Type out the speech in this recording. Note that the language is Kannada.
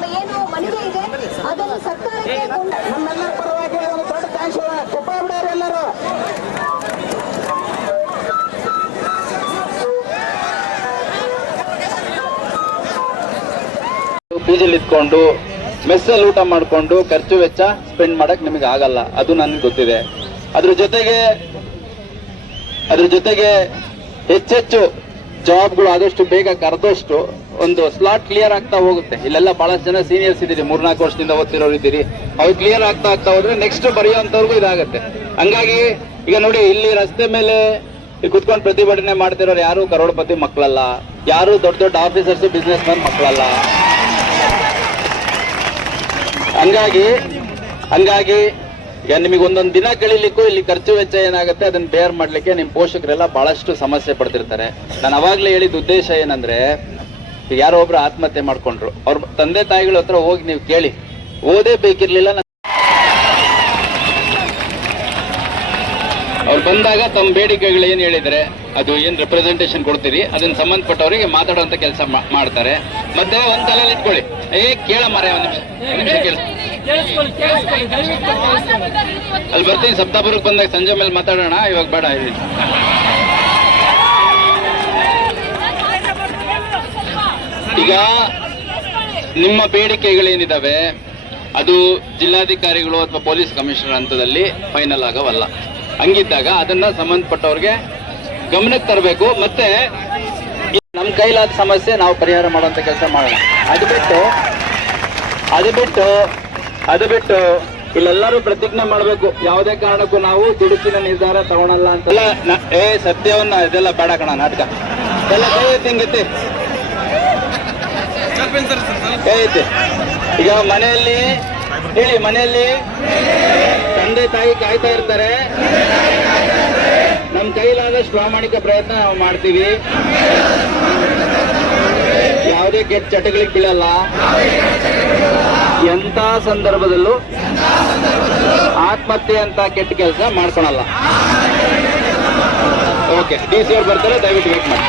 ನಮ್ಮ ಏನು ಮನವಿ ಇದೆ ಅದನ್ನು ಸರ್ಕಾರಕ್ಕೆ ನಮ್ಮೆಲ್ಲರ ಪರವಾಗಿ ಒಂದು ದೊಡ್ಡ ಥ್ಯಾಂಕ್ಸ್ ಕೊಪ್ಪಾಬಿಡೋರು ಎಲ್ಲರೂ. ಪೀಜಿಲಿ ಇದ್ಕೊಂಡು ಮೆಸ್ಸಲ್ಲಿ ಊಟ ಮಾಡಿಕೊಂಡು ಖರ್ಚು ವೆಚ್ಚ ಸ್ಪೆಂಡ್ ಮಾಡಕ್ ನಿಮಗೆ ಆಗಲ್ಲ, ಅದು ನನಗೆ ಗೊತ್ತಿದೆ. ಅದ್ರ ಜೊತೆಗೆ ಹೆಚ್ಚೆಚ್ಚು ಜಾಬ್ಗಳು ಆದಷ್ಟು ಬೇಗ ಕರೆದಷ್ಟು ಒಂದು ಸ್ಲಾಟ್ ಕ್ಲಿಯರ್ ಆಗ್ತಾ ಹೋಗುತ್ತೆ. ಇಲ್ಲೆಲ್ಲ ಬಹಳಷ್ಟು ಜನ ಸೀನಿಯರ್ಸ್ ಇದ್ದೀರಿ, 3-4 ವರ್ಷದಿಂದ ಓದ್ತಿರೋರು ಇದ್ದೀರಿ. ಅವ್ರು ಕ್ಲಿಯರ್ ಆಗ್ತಾ ಹೋದ್ರೆ ನೆಕ್ಸ್ಟ್ ಬರೆಯೋಂಥವ್ರಿಗೂ ಇದಾಗುತ್ತೆ. ಹಂಗಾಗಿ ಈಗ ನೋಡಿ, ಇಲ್ಲಿ ರಸ್ತೆ ಮೇಲೆ ಕುತ್ಕೊಂಡು ಪ್ರತಿಭಟನೆ ಮಾಡ್ತಿರೋರು ಯಾರು ಕರೋಡ್ಪತಿ ಮಕ್ಕಳಲ್ಲ, ಯಾರು ದೊಡ್ಡ ದೊಡ್ಡ ಆಫೀಸರ್ಸ್ ಬಿಸ್ನೆಸ್ ಮ್ಯಾನ್ ಮಕ್ಕಳಲ್ಲ. ಹಂಗಾಗಿ ಈಗ ನಿಮಗೆ ಒಂದೊಂದು ದಿನ ಕಳೀಲಿಕ್ಕೂ ಇಲ್ಲಿ ಖರ್ಚು ವೆಚ್ಚ ಏನಾಗುತ್ತೆ ಅದನ್ನ ಬೇರ್ ಮಾಡ್ಲಿಕ್ಕೆ ನಿಮ್ಮ ಪೋಷಕರೆಲ್ಲ ಬಹಳಷ್ಟು ಸಮಸ್ಯೆ ಪಡ್ತಿರ್ತಾರೆ. ನಾನು ಅವಾಗ್ಲೇ ಹೇಳಿದ ಉದ್ದೇಶ ಏನಂದ್ರೆ, ಯಾರೋ ಒಬ್ರು ಆತ್ಮಹತ್ಯೆ ಮಾಡ್ಕೊಂಡ್ರು, ಅವ್ರ ತಂದೆ ತಾಯಿಗಳ ಹತ್ರ ಹೋಗಿ ನೀವು ಕೇಳಿ, ಓದೇ ಬೇಕಿರ್ಲಿಲ್ಲ, ಅವ್ರು ಬಂದಾಗ ತಮ್ಮ ಬೇಡಿಕೆಗಳು ಏನ್ ಹೇಳಿದ್ರೆ ಅದು ಏನ್ ರೆಪ್ರೆಸೆಂಟೇಷನ್ ಕೊಡ್ತೀರಿ ಅದನ್ನ ಸಂಬಂಧಪಟ್ಟವರಿಗೆ ಮಾತಾಡುವಂತ ಕೆಲಸ ಮಾಡ್ತಾರೆ. ಮತ್ತೆ ಒಂದ್ ತಲೆಯಲ್ಲಿ ಇಟ್ಕೊಳ್ಳಿ, ಕೇಳ ಮರ ಒಂದ್ ನಿಮಿಷ ಕೇಳ, ಅಲ್ಲಿ ಬರ್ತೀನಿ. ಸಪ್ತಾಪುರಕ್ಕೆ ಬಂದಾಗ ಸಂಜೆ ಮೇಲೆ ಮಾತಾಡೋಣ, ಇವಾಗ ಬೇಡ. ಈಗ ನಿಮ್ಮ ಬೇಡಿಕೆಗಳೇನಿದಾವೆ ಅದು ಜಿಲ್ಲಾಧಿಕಾರಿಗಳು ಅಥವಾ ಪೊಲೀಸ್ ಕಮಿಷನರ್ ಹಂತದಲ್ಲಿ ಫೈನಲ್ ಆಗವಲ್ಲ. ಹಂಗಿದ್ದಾಗ ಅದನ್ನ ಸಂಬಂಧಪಟ್ಟವ್ರಿಗೆ ಗಮನಕ್ಕೆ ತರಬೇಕು. ಮತ್ತೆ ನಮ್ಮ ಕೈಲಾದ ಸಮಸ್ಯೆ ನಾವು ಪರಿಹಾರ ಮಾಡುವಂತ ಕೆಲಸ ಮಾಡೋಣ. ಅದು ಬಿಟ್ಟು ಇಲ್ಲೆಲ್ಲರೂ ಪ್ರತಿಜ್ಞೆ ಮಾಡಬೇಕು, ಯಾವುದೇ ಕಾರಣಕ್ಕೂ ನಾವು ದುಡುಕಿನ ನಿರ್ಧಾರ ತಗೊಳಲ್ಲ ಅಂತಲ್ಲ. ಸತ್ಯವನ್ನ ಇದೆಲ್ಲ ಬೇಡ ಕಣ, ನಾಟಕ ಎಲ್ಲ ಹಿಂಗೈತಿ. ಈಗ ಮನೆಯಲ್ಲಿ ತಂದೆ ತಾಯಿ ಕಾಯ್ತಾ ಇರ್ತಾರೆ. ನಮ್ಮ ಕೈಲಾದಷ್ಟು ಪ್ರಾಮಾಣಿಕ ಪ್ರಯತ್ನ ನಾವು ಮಾಡ್ತೀವಿ. ಯಾವುದೇ ಕೆಟ್ಟ ಚಟಗಳಿಗೆ ಬೀಳಲ್ಲ. ಎಂತ ಸಂದರ್ಭದಲ್ಲೂ ಆತ್ಮಹತ್ಯೆ ಅಂತ ಕೆಟ್ಟ ಕೆಲಸ ಮಾಡ್ಕೊಳಲ್ಲ. ಓಕೆ, DC ಅವ್ರು ಬರ್ತಾರೆ, ದಯವಿಟ್ಟು ವೇಟ್ ಮಾಡಿ.